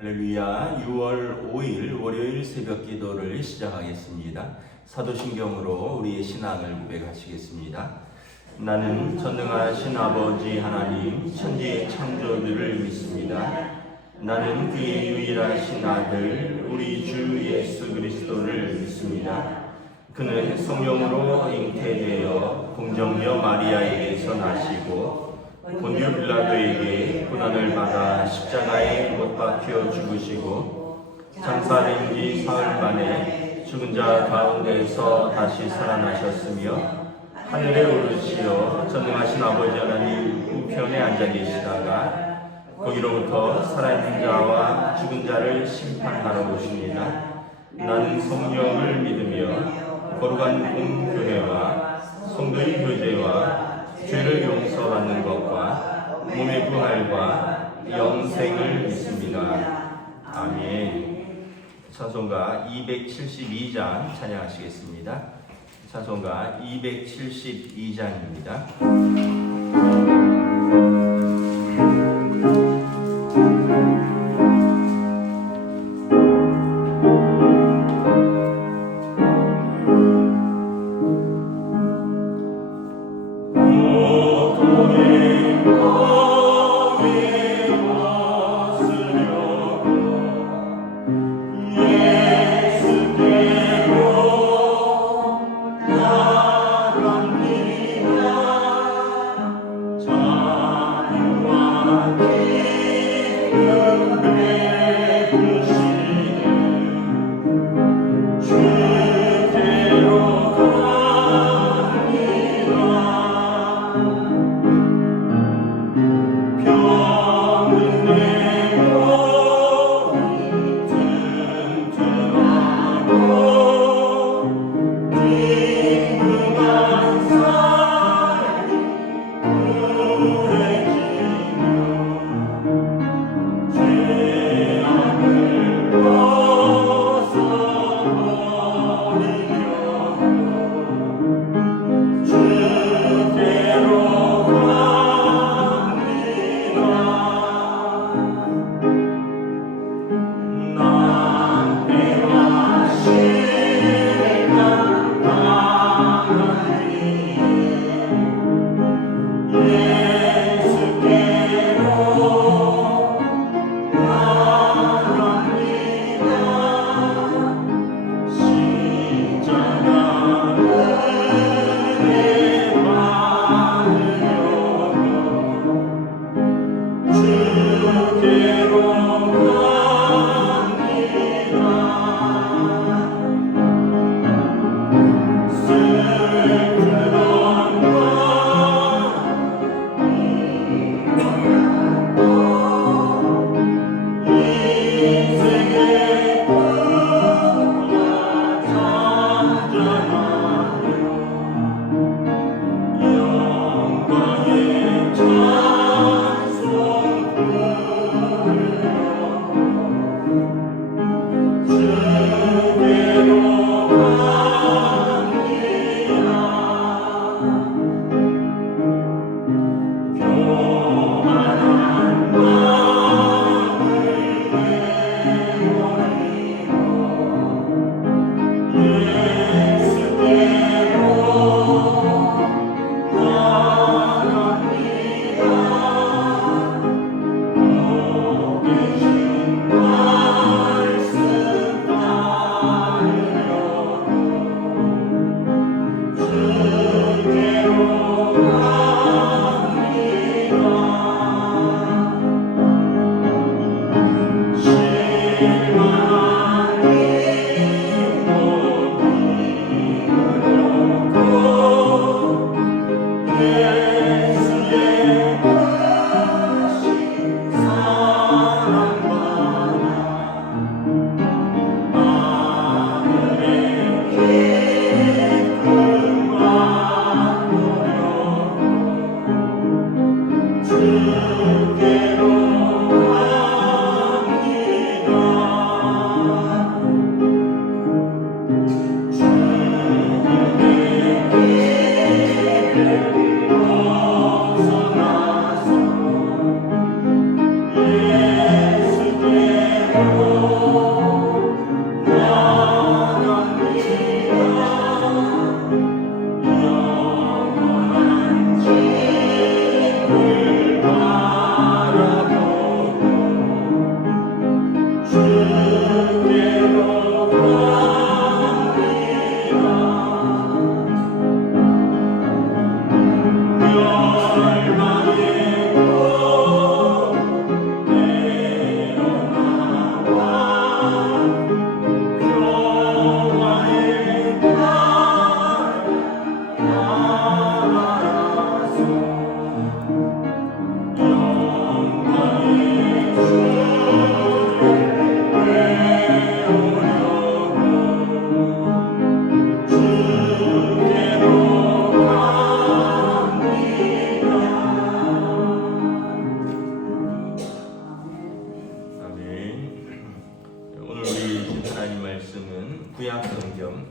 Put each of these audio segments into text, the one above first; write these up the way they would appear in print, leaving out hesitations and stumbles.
할렐루야. 6월 5일 월요일 새벽 기도를 시작하겠습니다. 사도신경으로 우리의 신앙을 고백하시겠습니다. 나는 전능하신 아버지 하나님 천지의 창조주를 믿습니다. 나는 그의 유일하신 아들 우리 주 예수 그리스도를 믿습니다. 그는 성령으로 잉태되어 공정녀 마리아에게서 나시고 본디오 빌라도에게 고난을 받아 십자가에 못 박혀 죽으시고 장사된 지 사흘 만에 죽은 자 가운데서 다시 살아나셨으며 하늘에 오르시어 전능하신 아버지 하나님 우편에 앉아 계시다가 거기로부터 살아있는 자와 죽은 자를 심판하러 오십니다. 나는 성령을 믿으며 거룩한 공교회와 성도의 교제와 죄를 용서받는 것과 몸의 부활과 영생을 믿습니다. 아멘. 찬송가 272장 찬양하시겠습니다. 찬송가 272장입니다.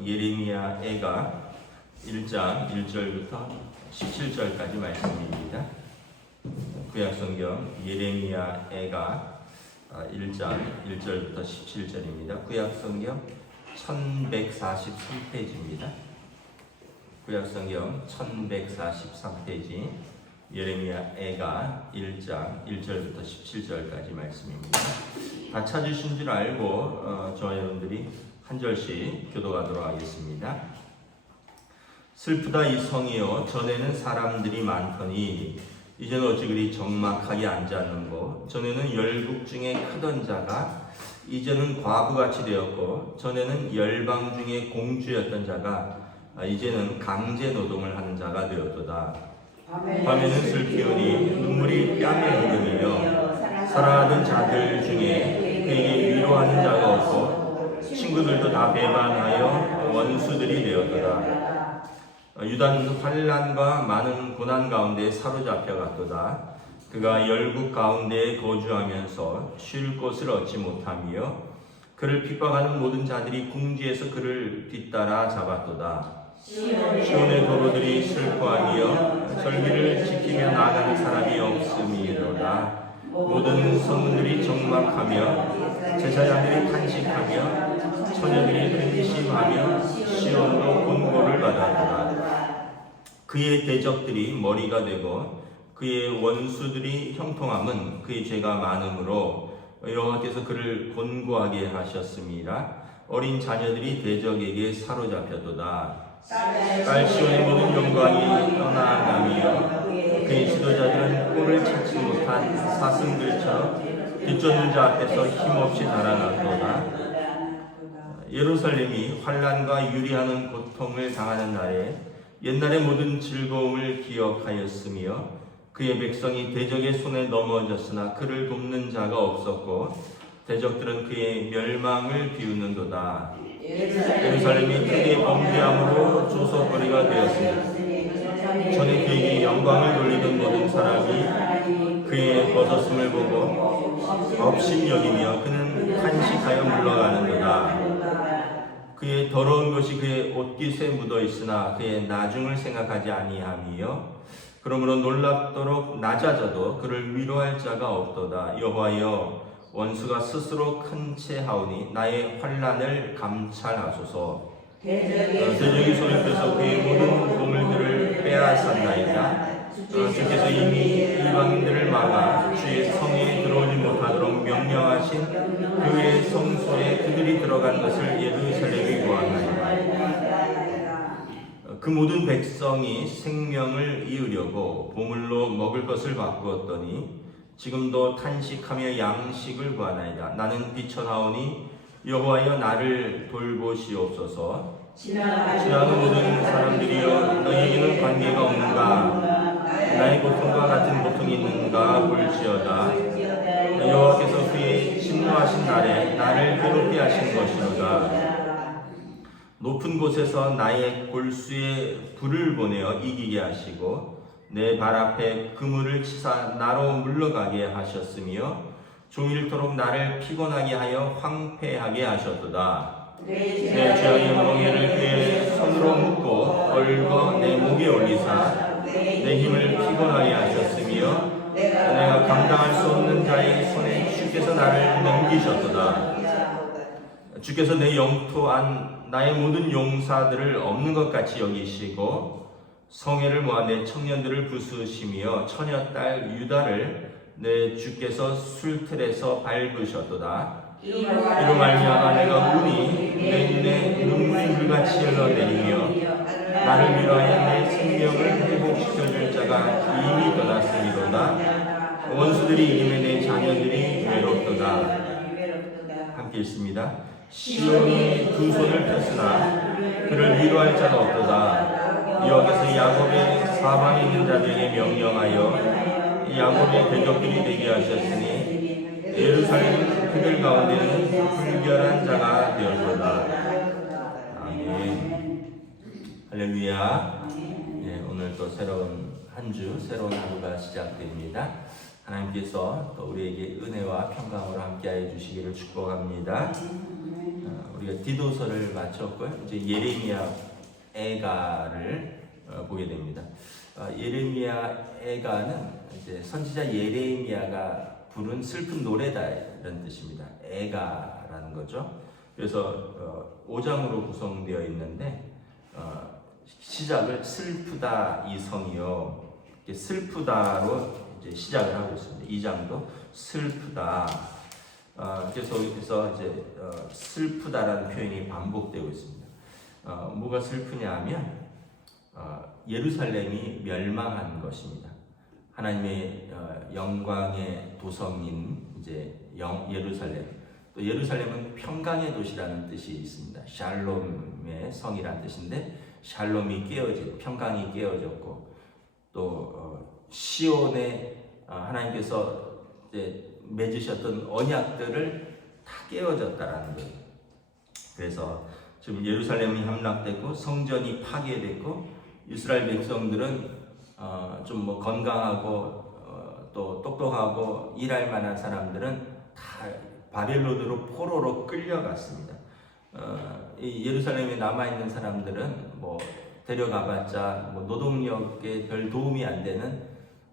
예레미야 애가 1장 1절부터 17절까지 말씀입니다. 구약성경 예레미야 애가 1장 1절부터 17절입니다. 구약성경 1143페이지입니다. 구약성경 1143페이지 예레미야 애가 1장 1절부터 17절까지 말씀입니다. 다 찾으신 줄 알고 저와 여러분들이 한 절씩 교도하도록 하겠습니다. 슬프다 이 성이여, 전에는 사람들이 많더니 이제는 어찌 그리 적막하게 앉았는고. 전에는 열국 중에 크던 자가 이제는 과부같이 되었고, 전에는 열방 중에 공주였던 자가 이제는 강제 노동을 하는 자가 되었도다. 밤에는 슬피우니 눈물이 뺨에 흐르며 살아가던 자들 중에 그에게 위로하는 자가 없고 친구들도 다 배반하여 원수들이 되었도다. 유다는 환난과 많은 고난 가운데 사로잡혀갔도다. 그가 열국 가운데에 거주하면서 쉴 곳을 얻지 못하며 그를 핍박하는 모든 자들이 궁지에서 그를 뒤따라 잡았도다. 시온의 도로들이 슬퍼하며 절기를 지키며 나아가는 사람이 없음이로다. 모든 성문들이 적막하며 제사장들이 탄식하며 처녀들이 근심하며 시온도 곤고를 받았도다. 그의 대적들이 머리가 되고 그의 원수들이 형통함은 그의 죄가 많으므로 여호와께서 그를 곤고하게 하셨습니다. 어린 자녀들이 대적에게 사로잡혔도다. 딸 시온의 모든 영광이 떠나가며 그의 지도자들은 꼴을 찾지 못한 사슴들처럼 뒤쫓는 자 앞에서 힘없이 달아났도다. 예루살렘이 환난과 유리하는 고통을 당하는 날에 옛날의 모든 즐거움을 기억하였으며 그의 백성이 대적의 손에 넘어졌으나 그를 돕는 자가 없었고 대적들은 그의 멸망을 비웃는도다. 예루살렘이 크게 범죄함으로 조소거리가 되었으니 전에 그에게 영광을 돌리던 모든 사람이 그의 벗었음을 보고 업신여기며 그는 탄식하여 물러가는도다. 그의 더러운 것이 그의 옷깃에 묻어 있으나 그의 나중을 생각하지 아니하며 그러므로 놀랍도록 낮아져도 그를 위로할 자가 없도다. 여호와여, 원수가 스스로 큰 채 하오니 나의 환난을 감찰하소서. 대적이 손에 펴서 그의 모든 보물들을 빼앗았나이다. 주께서 이미 이방인들을 막아 주의 성에 들어오지 못하도록 명령하신 그의 성소에 그들이 들어간 것을 예루살렘이 보았나이다. 그 모든 백성이 생명을 이으려고 보물로 먹을 것을 바꾸었더니 지금도 탄식하며 양식을 구하나이다. 나는 비천하오니 여호와여 나를 돌보시옵소서. 지나가는 모든 사람들이여 너희에게는 관계가 없는가? 나의 고통과 같은 고통이 있는가 볼지어다. 여호와께서 그의 진노하신 날에 나를 괴롭게 하신 것이로다. 높은 곳에서 나의 골수에 불을 보내어 이기게 하시고 내 발 앞에 그물을 치사 나로 물러가게 하셨으며 종일토록 나를 피곤하게 하여 황폐하게 하셨도다. 내 죄악의 멍에를 그의 손으로 묶고 얽어 내 목에 올리사 내 힘을 피곤하게 하셨으며 내가 감당할 수 없는 자의 손에 주께서 나를 넘기셨도다. 주께서 내 영토 안 나의 모든 용사들을 없는 것 같이 여기시고 성회를 모아 내 청년들을 부수시며 처녀딸 유다를 내 주께서 술틀에서 밟으셨도다. 이로 말미암아 내가 운이 내 눈에 눈물이 불같이 흘러내리며 나를 위로하여 내 생명을 회복시켜줄 자가 이미 떠났으리로다. 원수들이 이김에 내 자녀들이 외롭도다. 함께 읽습니다. 시온이 두 손을 폈으나 그를 위로할 자가 없도다. 여기서 야곱의 사방에 있는 자들에게 명령하여 야곱의 대적들이 되게 하셨으니 예루살렘 그들 가운데는 불결한 자가 되었도다. 아멘. 할렐루야. 네, 오늘 또 새로운 한 주, 새로운 하루가 시작됩니다. 하나님께서 또 우리에게 은혜와 평강으로 함께하여 주시기를 축복합니다. 우리가 디도서를 마쳤고요. 이제 예레미야 애가를 보게 됩니다. 예레미야 애가는 이제 선지자 예레미야가 부른 슬픈 노래다 이런 뜻입니다. 애가라는 거죠. 그래서 5장으로 구성되어 있는데 시작을 슬프다 이성이요. 슬프다로 이제 시작을 하고 있습니다. 2장도 슬프다. 그래서 여기서 이제 슬프다라는 표현이 반복되고 있습니다. 뭐가 슬프냐 하면 예루살렘이 멸망한 것입니다. 하나님의 영광의 도성인 이제 예루살렘. 또 예루살렘은 평강의 도시라는 뜻이 있습니다. 샬롬의 성이라는 뜻인데 샬롬이 깨어진, 평강이 깨어졌고 또 시온에 하나님께서 이제 맺으셨던 언약들을 다 깨어졌다라는 거예요. 그래서 지금 예루살렘이 함락됐고 성전이 파괴됐고 이스라엘 백성들은 좀 뭐 건강하고 또 똑똑하고 일할 만한 사람들은 다 바벨론으로 포로로 끌려갔습니다. 이 예루살렘에 남아 있는 사람들은 뭐 데려가봤자 뭐 노동력에 별 도움이 안 되는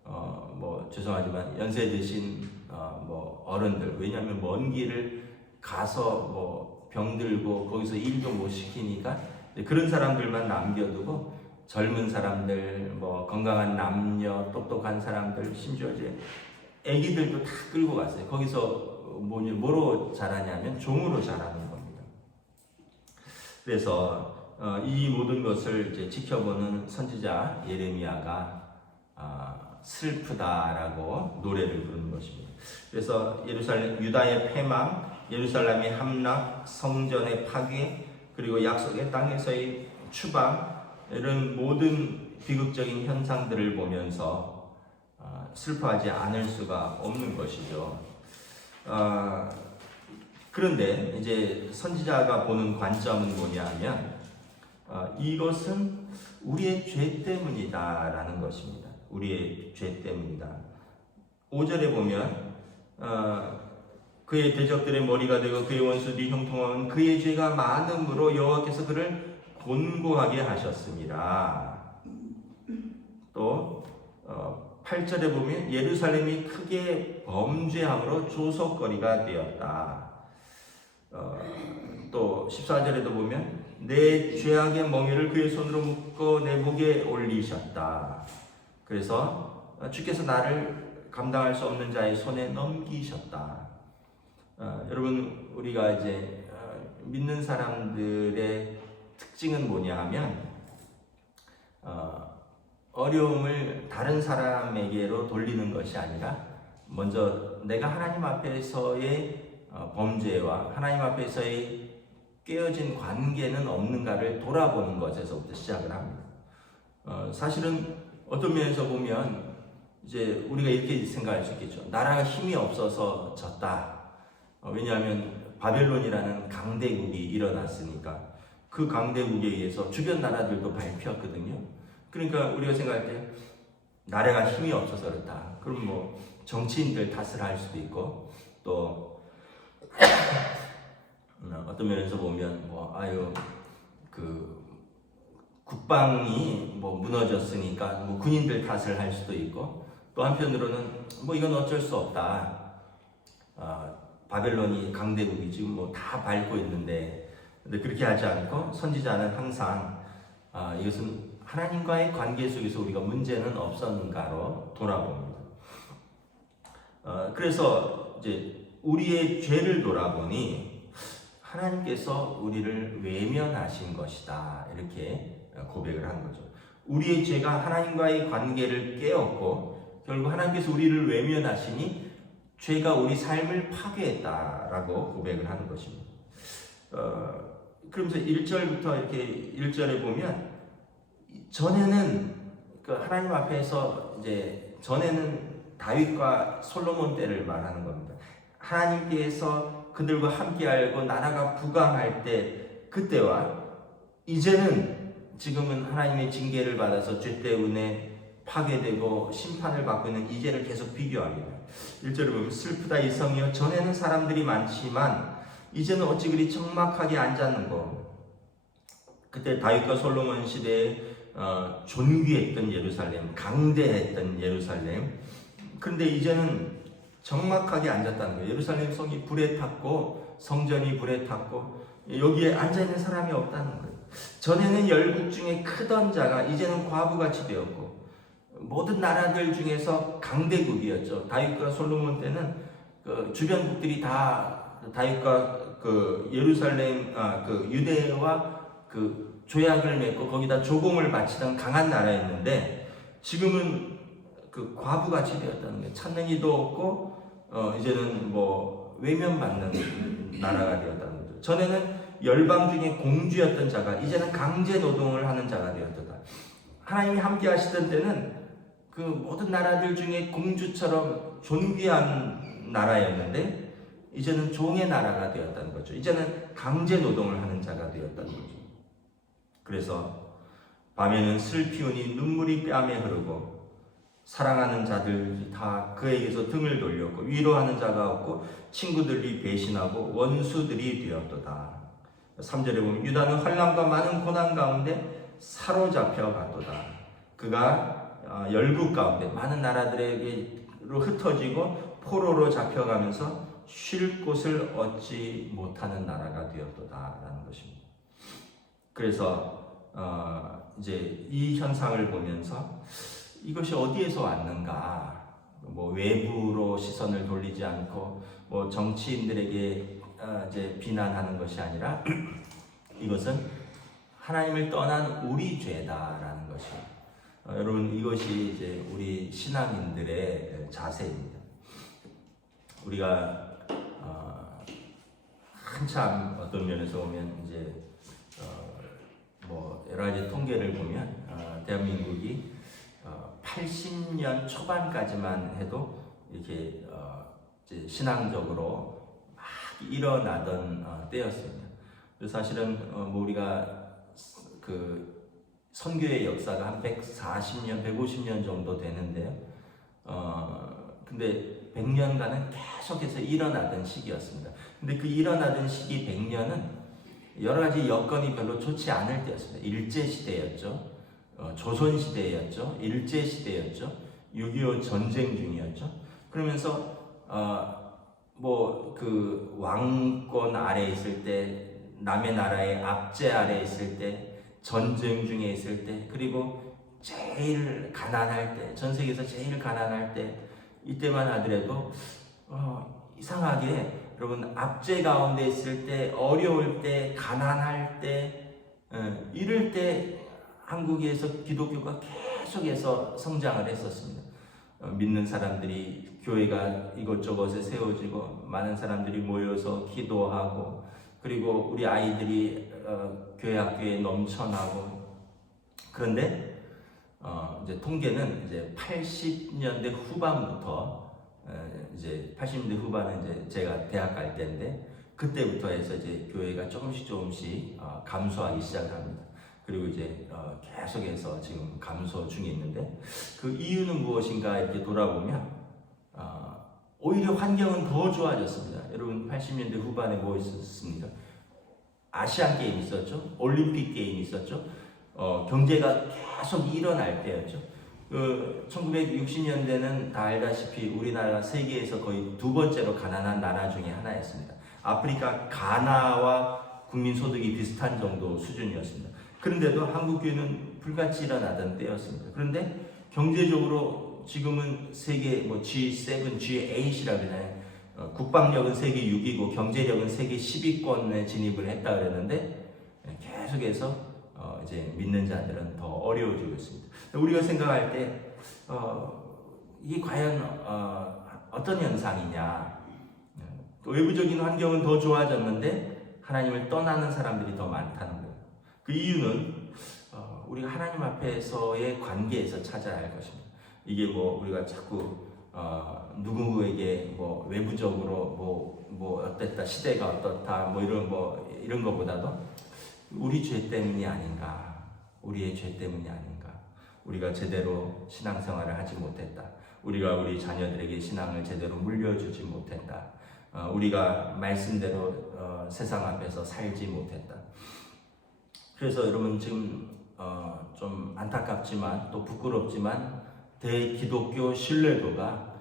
뭐 죄송하지만 연세 드신 뭐 어른들, 왜냐하면 먼 길을 가서 뭐 병들고 거기서 일도 못 시키니까 그런 사람들만 남겨두고 젊은 사람들, 뭐 건강한 남녀, 똑똑한 사람들, 심지어 이제 아기들도 다 끌고 갔어요. 거기서 뭐로 자라냐면 종으로 자라는 겁니다. 그래서 이 모든 것을 이제 지켜보는 선지자 예레미야가 슬프다라고 노래를 부르는 것입니다. 그래서 예루살렘 유다의 패망, 예루살렘의 함락, 성전의 파괴, 그리고 약속의 땅에서의 추방 이런 모든 비극적인 현상들을 보면서 슬퍼하지 않을 수가 없는 것이죠. 그런데 이제 선지자가 보는 관점은 뭐냐하면 이것은 우리의 죄 때문이다라는 것입니다. 우리의 죄 때문이다. 5절에 보면 그의 대적들의 머리가 되고 그의 원수들이 형통하면 그의 죄가 많음으로 여호와께서 그를 곤고하게 하셨습니다. 또 8절에 보면 예루살렘이 크게 범죄함으로 조속거리가 되었다. 또 14절에도 보면 내 죄악의 멍에를 그의 손으로 묶어 내 목에 올리셨다. 그래서 주께서 나를 감당할 수 없는 자의 손에 넘기셨다. 여러분 우리가 이제 믿는 사람들의 특징은 뭐냐 하면 어려움을 다른 사람에게로 돌리는 것이 아니라 먼저 내가 하나님 앞에서의 범죄와 하나님 앞에서의 깨어진 관계는 없는가를 돌아보는 것에서부터 시작을 합니다. 사실은 어떤 면에서 보면 이제 우리가 이렇게 생각할 수 있겠죠. 나라가 힘이 없어서 졌다. 왜냐하면 바벨론이라는 강대국이 일어났으니까 그 강대국에 의해서 주변 나라들도 밟혔거든요. 그러니까 우리가 생각할 때 나라가 힘이 없어서 그렇다. 그럼 뭐 정치인들 탓을 할 수도 있고 또 어떤 면에서 보면 뭐 그 국방이 뭐 무너졌으니까 뭐 군인들 탓을 할 수도 있고 또 한편으로는 뭐 이건 어쩔 수 없다. 바벨론이 강대국이 지금 뭐 다 밟고 있는데 근데 그렇게 하지 않고 선지자는 항상 이것은 하나님과의 관계 속에서 우리가 문제는 없었는가로 돌아봅니다. 그래서 이제 우리의 죄를 돌아보니 하나님께서 우리를 외면하신 것이다. 이렇게 고백을 한 거죠. 우리의 죄가 하나님과의 관계를 깨었고 결국 하나님께서 우리를 외면하시니 죄가 우리 삶을 파괴했다라고 고백을 하는 것입니다. 그러면서 1절부터 이렇게 1절에 보면 전에는 그 하나님 앞에서 이제 전에는 다윗과 솔로몬 때를 말하는 겁니다. 하나님께서 그들과 함께 알고 나라가 부강할 때 그때와 이제는 지금은 하나님의 징계를 받아서 죄 때문에 파괴되고 심판을 받고 있는 이제를 계속 비교합니다. 1절을 보면 슬프다 이 성이여 전에는 사람들이 많지만 이제는 어찌 그리 적막하게 앉았는고. 그때 다윗과 솔로몬 시대에 존귀했던 예루살렘, 강대했던 예루살렘. 그런데 이제는 적막하게 앉았다는 거예요. 예루살렘 성이 불에 탔고 성전이 불에 탔고 여기에 앉아있는 사람이 없다는 거예요. 전에는 열국 중에 크던 자가 이제는 과부같이 되었고 모든 나라들 중에서 강대국이었죠. 다윗과 솔로몬 때는 그 주변국들이 다 다윗과 그 예루살렘 그 유대와 그 조약을 맺고 거기다 조공을 바치던 강한 나라였는데 지금은 그 과부같이 되었다는 거예요. 찾는 이도 없고 이제는 뭐 외면받는 나라가 되었다는 거죠. 전에는 열방 중에 공주였던 자가 이제는 강제 노동을 하는 자가 되었다. 하나님이 함께 하시던 때는 그 모든 나라들 중에 공주처럼 존귀한 나라였는데 이제는 종의 나라가 되었다는 거죠. 이제는 강제 노동을 하는 자가 되었다는 거죠. 그래서 밤에는 슬피우니 눈물이 뺨에 흐르고 사랑하는 자들이 다 그에게서 등을 돌렸고 위로하는 자가 없고 친구들이 배신하고 원수들이 되었도다. 3절에 보면 유다는 환난과 많은 고난 가운데 사로잡혀 갔도다. 그가 열국 가운데 많은 나라들에게로 흩어지고 포로로 잡혀가면서 쉴 곳을 얻지 못하는 나라가 되었도다라는 것입니다. 그래서 이제 이 현상을 보면서 이것이 어디에서 왔는가? 뭐 외부로 시선을 돌리지 않고 뭐 정치인들에게 이제 비난하는 것이 아니라 이것은 하나님을 떠난 우리 죄다라는 것이에요. 여러분 이것이 이제 우리 신앙인들의 자세입니다. 우리가 한참 어떤 면에서 보면 이제 뭐 여러 가지 통계를 보면 대한민국이 80년 초반까지만 해도 이렇게 이제 신앙적으로 막 일어나던 때였습니다. 그래서 사실은 뭐 우리가 그 선교의 역사가 한 140년, 150년 정도 되는데요. 근데 100년간은 계속해서 일어나던 시기였습니다. 근데 그 일어나던 시기 100년은 여러 가지 여건이 별로 좋지 않을 때였습니다. 일제시대였죠. 조선시대였죠. 일제시대였죠. 6.25 전쟁 중이었죠. 그러면서 뭐 그 왕권 아래에 있을 때, 남의 나라의 압제 아래에 있을 때, 전쟁 중에 있을 때, 그리고 제일 가난할 때, 전 세계에서 제일 가난할 때, 이때만 하더라도 이상하게 여러분 압제 가운데 있을 때, 어려울 때, 가난할 때, 이럴 때 한국에서 기독교가 계속해서 성장을 했었습니다. 믿는 사람들이 교회가 이곳저곳에 세워지고 많은 사람들이 모여서 기도하고 그리고 우리 아이들이 교회 학교에 넘쳐나고. 그런데 이제 통계는 이제 80년대 후반부터 이제 80년대 후반은 이제 제가 대학 갈 때인데 그때부터 해서 이제 교회가 조금씩 감소하기 시작합니다. 그리고 이제 계속해서 지금 감소 중에 있는데 그 이유는 무엇인가 이렇게 돌아보면 오히려 환경은 더 좋아졌습니다. 여러분 80년대 후반에 뭐 있었습니까? 아시안 게임 있었죠. 올림픽 게임 있었죠. 경제가 계속 일어날 때였죠. 1960년대는 다 알다시피 우리나라가 세계에서 거의 두 번째로 가난한 나라 중에 하나였습니다. 아프리카 가나와 국민 소득이 비슷한 정도 수준이었습니다. 그런데도 한국 교회는 불같이 일어나던 때였습니다. 그런데 경제적으로 지금은 세계 뭐 G7, G8이라고 하잖아요. 국방력은 세계 6위고 경제력은 세계 10위권에 진입을 했다 그랬는데 계속해서 이제 믿는 자들은 더 어려워지고 있습니다. 우리가 생각할 때 이게 과연 어떤 현상이냐? 외부적인 환경은 더 좋아졌는데 하나님을 떠나는 사람들이 더 많다는 거예요. 그 이유는 우리가 하나님 앞에서의 관계에서 찾아야 할 것입니다. 이게 뭐 우리가 자꾸 누구에게 뭐 외부적으로 뭐 어땠다, 시대가 어떻다, 뭐 이런 거보다도 우리 죄 때문이 아닌가, 우리의 죄 때문이 아닌가, 우리가 제대로 신앙생활을 하지 못했다, 우리가 우리 자녀들에게 신앙을 제대로 물려주지 못했다, 우리가 말씀대로 세상 앞에서 살지 못했다. 그래서 여러분 지금 좀 안타깝지만 또 부끄럽지만 대기독교 신뢰도가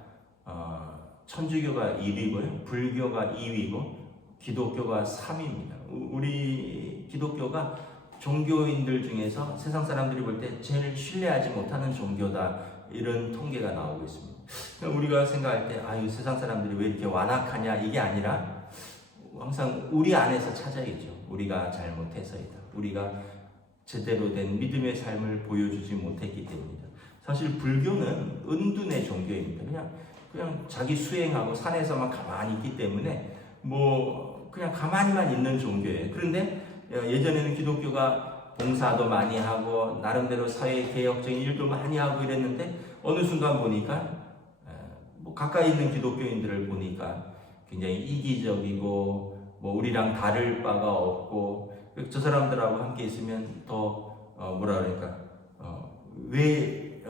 천주교가 1위고요, 불교가 2위고 기독교가 3위입니다. 우리 기독교가 종교인들 중에서 세상 사람들이 볼 때 제일 신뢰하지 못하는 종교다, 이런 통계가 나오고 있습니다. 우리가 생각할 때 세상 사람들이 왜 이렇게 완악하냐, 이게 아니라 항상 우리 안에서 찾아야겠죠. 우리가 잘못해서이다. 우리가 제대로 된 믿음의 삶을 보여주지 못했기 때문이다. 사실 불교는 은둔의 종교입니다. 그냥 자기 수행하고 산에서만 가만히 있기 때문에 뭐 그냥 가만히만 있는 종교예요. 그런데 예전에는 기독교가 봉사도 많이 하고 나름대로 사회 개혁적인 일도 많이 하고 이랬는데 어느 순간 보니까 뭐 가까이 있는 기독교인들을 보니까 굉장히 이기적이고 뭐 우리랑 다를 바가 없고, 저 사람들하고 함께 있으면 더 뭐라 그러니까 왜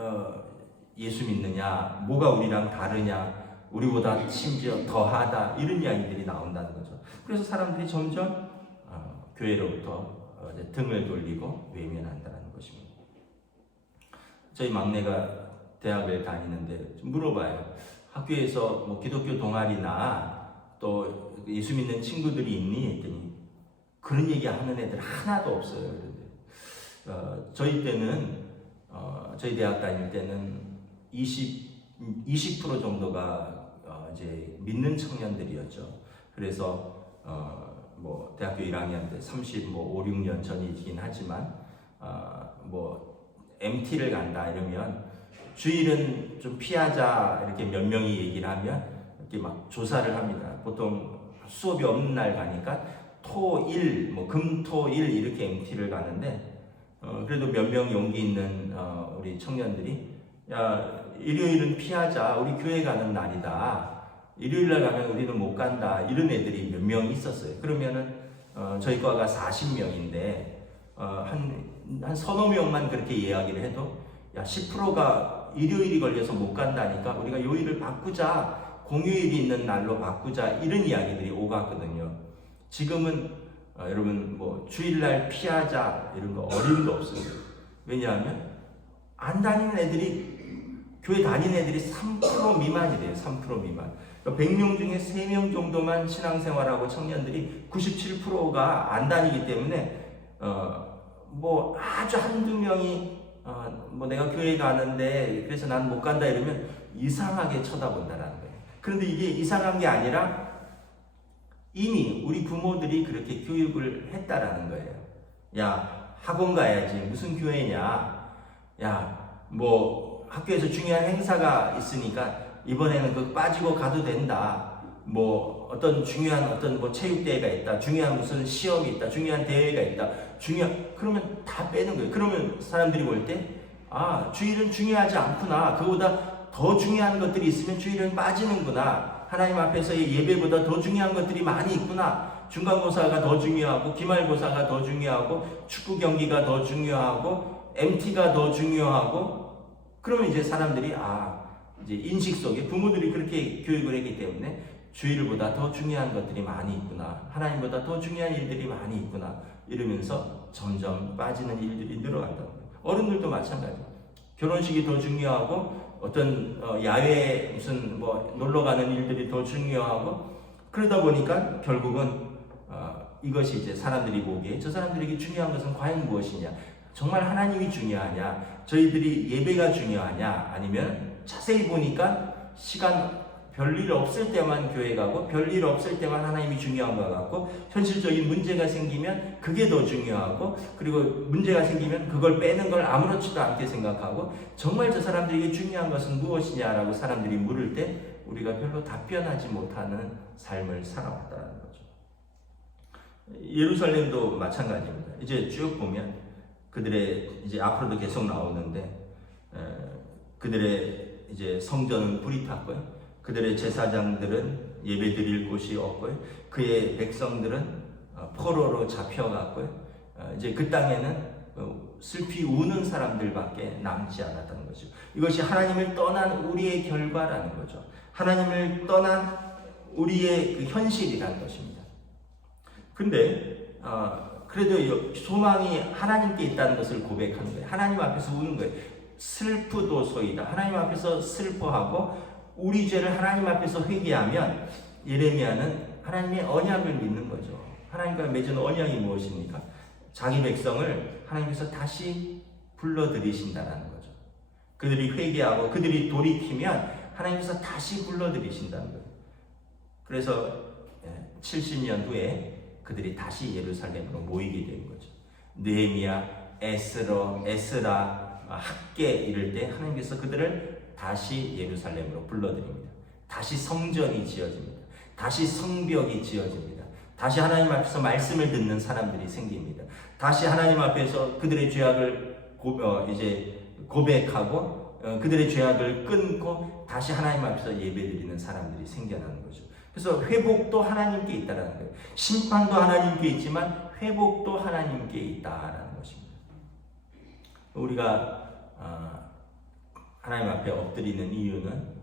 예수 믿느냐, 뭐가 우리랑 다르냐, 우리보다 심지어 더하다, 이런 이야기들이 나온다는 거죠. 그래서 사람들이 점점 교회로부터 등을 돌리고 외면한다는 것입니다. 저희 막내가 대학을 다니는데 좀 물어봐요. 학교에서 뭐 기독교 동아리나 또 예수 믿는 친구들이 있니? 했더니 그런 얘기 하는 애들 하나도 없어요. 그런데 저희 때는 저희 대학 다닐 때는 20% 정도가 이제 믿는 청년들이었죠. 그래서 뭐 대학교 1학년 때 5, 6년 전이긴 하지만 뭐 MT를 간다 이러면 주일은 좀 피하자 이렇게 몇 명이 얘기를 하면 이렇게 막 조사를 합니다. 보통 수업이 없는 날 가니까 토, 일, 뭐 금, 토, 일 이렇게 MT를 가는데 그래도 몇 명 용기 있는 우리 청년들이 야, 일요일은 피하자, 우리 교회 가는 날이다, 일요일날 가면 우리는 못 간다, 이런 애들이 몇 명 있었어요. 그러면은 저희 과가 40명인데 한 서너 명만 그렇게 이야기를 해도 야, 10%가 일요일이 걸려서 못 간다니까 우리가 요일을 바꾸자, 공휴일이 있는 날로 바꾸자, 이런 이야기들이 오갔거든요. 지금은 여러분 뭐 주일날 피하자 이런 거 어림도 없어요. 왜냐하면 안 다니는 애들이, 교회 다니는 애들이 3% 미만이래요. 3% 미만. 100명 중에 3명 정도만 신앙생활하고 청년들이 97%가 안 다니기 때문에 뭐 아주 한두 명이 뭐 내가 교회 가는데 그래서 난 못 간다 이러면 이상하게 쳐다본다라는 거예요. 그런데 이게 이상한 게 아니라 이미 우리 부모들이 그렇게 교육을 했다라는 거예요. 야, 학원 가야지, 무슨 교회냐, 야, 뭐 학교에서 중요한 행사가 있으니까 이번에는 그 빠지고 가도 된다, 뭐 어떤 중요한 뭐 체육대회가 있다, 중요한 무슨 시험이 있다, 중요한 대회가 있다, 그러면 다 빼는 거예요. 그러면 사람들이 볼 때 주일은 중요하지 않구나, 그보다 더 중요한 것들이 있으면 주일은 빠지는구나, 하나님 앞에서의 예배보다 더 중요한 것들이 많이 있구나, 중간고사가 더 중요하고 기말고사가 더 중요하고 축구 경기가 더 중요하고 MT가 더 중요하고, 그러면 이제 사람들이 이제 인식 속에 부모들이 그렇게 교육을 했기 때문에 주일보다 더 중요한 것들이 많이 있구나, 하나님보다 더 중요한 일들이 많이 있구나, 이러면서 점점 빠지는 일들이 늘어간다는 거예요. 어른들도 마찬가지예요. 결혼식이 더 중요하고 어떤 야외 무슨 뭐 놀러 가는 일들이 더 중요하고, 그러다 보니까 결국은 이것이 이제 사람들이 보기에 저 사람들에게 중요한 것은 과연 무엇이냐, 정말 하나님이 중요하냐, 저희들이 예배가 중요하냐, 아니면 자세히 보니까 시간 별일 없을 때만 교회 가고 별일 없을 때만 하나님이 중요한 것 같고 현실적인 문제가 생기면 그게 더 중요하고 그리고 문제가 생기면 그걸 빼는 걸 아무렇지도 않게 생각하고 정말 저 사람들에게 중요한 것은 무엇이냐라고 사람들이 물을 때 우리가 별로 답변하지 못하는 삶을 살아왔다는 거죠. 예루살렘도 마찬가지입니다. 이제 쭉 보면 그들의 이제 앞으로도 계속 나오는데 그들의 이제 성전은 불이 탔고요. 그들의 제사장들은 예배드릴 곳이 없고요. 그의 백성들은 포로로 잡혀갔고요. 이제 그 땅에는 슬피 우는 사람들밖에 남지 않았다는 거죠. 이것이 하나님을 떠난 우리의 결과라는 거죠. 하나님을 떠난 우리의 그 현실이라는 것입니다. 근데 그래도 소망이 하나님께 있다는 것을 고백하는 거예요. 하나님 앞에서 우는 거예요. 슬프도소이다. 하나님 앞에서 슬퍼하고 우리 죄를 하나님 앞에서 회개하면 예레미야는 하나님의 언약을 믿는 거죠. 하나님과 맺은 언약이 무엇입니까? 자기 백성을 하나님께서 다시 불러들이신다는 거죠. 그들이 회개하고 그들이 돌이키면 하나님께서 다시 불러들이신다는 거예요. 그래서 70년 후에 그들이 다시 예루살렘으로 모이게 된 거죠. 느헤미야, 에스라, 학개 이럴 때 하나님께서 그들을 다시 예루살렘으로 불러들입니다. 다시 성전이 지어집니다. 다시 성벽이 지어집니다. 다시 하나님 앞에서 말씀을 듣는 사람들이 생깁니다. 다시 하나님 앞에서 그들의 죄악을 고백하고 그들의 죄악을 끊고 다시 하나님 앞에서 예배드리는 사람들이 생겨나는 거죠. 그래서 회복도 하나님께 있다라는 거예요. 심판도 하나님께 있지만 회복도 하나님께 있다라는 것입니다. 우리가 하나님 앞에 엎드리는 이유는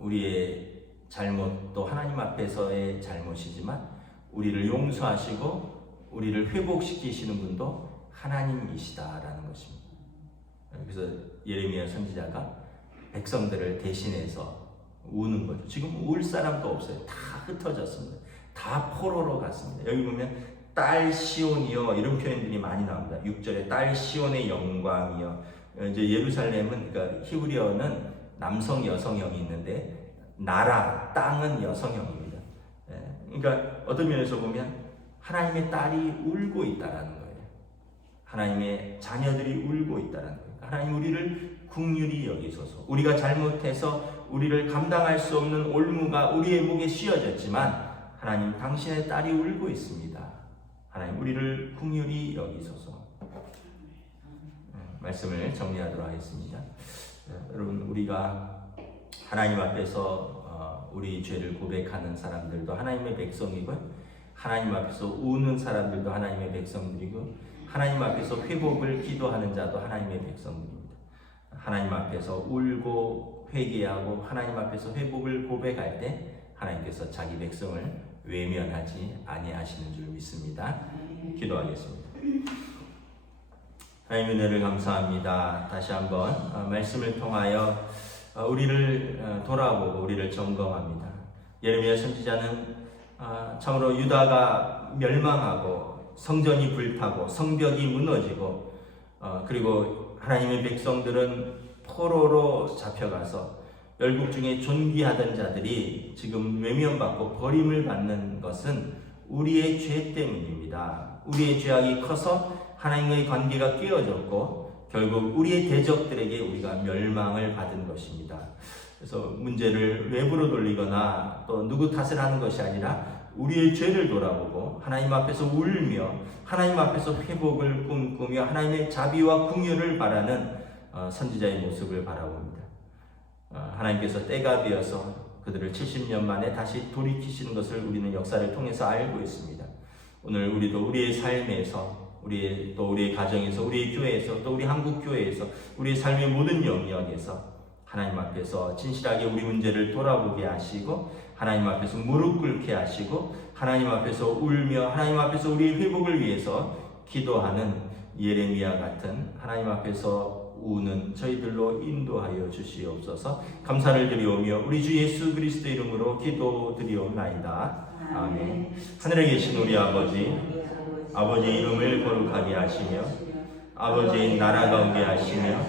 우리의 잘못도 하나님 앞에서의 잘못이지만 우리를 용서하시고 우리를 회복시키시는 분도 하나님이시다라는 것입니다. 그래서 예레미야 선지자가 백성들을 대신해서 우는 거죠. 지금 울 사람도 없어요. 다 흩어졌습니다. 다 포로로 갔습니다. 여기 보면 딸 시온이여 이런 표현들이 많이 나옵니다. 6절에 딸 시온의 영광이여. 이제 예루살렘은 그러니까 히브리어는 남성 여성형이 있는데 나라 땅은 여성형입니다. 그러니까 어떤 면에서 보면 하나님의 딸이 울고 있다라는 거예요. 하나님의 자녀들이 울고 있다라는 거예요. 하나님 우리를 긍휼히 여기소서. 우리가 잘못해서 우리를 감당할 수 없는 올무가 우리의 목에 씌워졌지만 하나님 당신의 딸이 울고 있습니다. 하나님 우리를 긍휼히 여기소서. 말씀을 정리하도록 하겠습니다. 여러분 우리가 하나님 앞에서 우리 죄를 고백하는 사람들도 하나님의 백성이고 하나님 앞에서 우는 사람들도 하나님의 백성들이고 하나님 앞에서 회복을 기도하는 자도 하나님의 백성들입니다. 하나님 앞에서 울고 회개하고 하나님 앞에서 회복을 고백할 때 하나님께서 자기 백성을 외면하지 아니하시는 줄 믿습니다. 기도하겠습니다. 하나님 은혜를 감사합니다. 다시 한번 말씀을 통하여 우리를 돌아보고 우리를 점검합니다. 예레미야 선지자는 참으로 유다가 멸망하고 성전이 불타고 성벽이 무너지고 그리고 하나님의 백성들은 포로로 잡혀가서 열국 중에 존귀하던 자들이 지금 외면받고 버림을 받는 것은 우리의 죄 때문입니다. 우리의 죄악이 커서 하나님과의 관계가 깨어졌고 결국 우리의 대적들에게 우리가 멸망을 받은 것입니다. 그래서 문제를 외부로 돌리거나 또 누구 탓을 하는 것이 아니라 우리의 죄를 돌아보고 하나님 앞에서 울며 하나님 앞에서 회복을 꿈꾸며 하나님의 자비와 긍휼을 바라는 선지자의 모습을 바라봅니다. 하나님께서 때가 되어서 그들을 70년 만에 다시 돌이키시는 것을 우리는 역사를 통해서 알고 있습니다. 오늘 우리도 우리의 삶에서 또 우리의 가정에서 우리의 교회에서 또 우리 한국 교회에서 우리의 삶의 모든 영역에서 하나님 앞에서 진실하게 우리 문제를 돌아보게 하시고 하나님 앞에서 무릎 꿇게 하시고 하나님 앞에서 울며 하나님 앞에서 우리의 회복을 위해서 기도하는 예레미야 같은 하나님 앞에서 우는 저희들로 인도하여 주시옵소서. 감사를 드리오며 우리 주 예수 그리스도 이름으로 기도드리옵나이다. 아멘. 하늘에 계신 우리 아버지 아버지의 이름을 거룩하게 하시며 아버지의 나라가 오게 하시며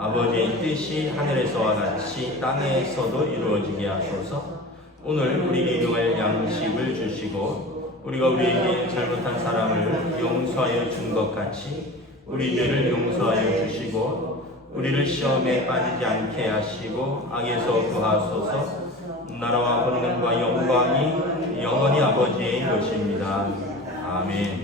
아버지의 뜻이 하늘에서와 같이 땅에서도 이루어지게 하소서. 오늘 우리에게 일용할 양식을 주시고 우리가 우리에게 잘못한 사람을 용서하여 준 것 같이 우리 죄를 용서하여 주시고 우리를 시험에 빠지지 않게 하시고 악에서 구하소서. 나라와 권능과 영광이 영원히 아버지의 것입니다. 아멘.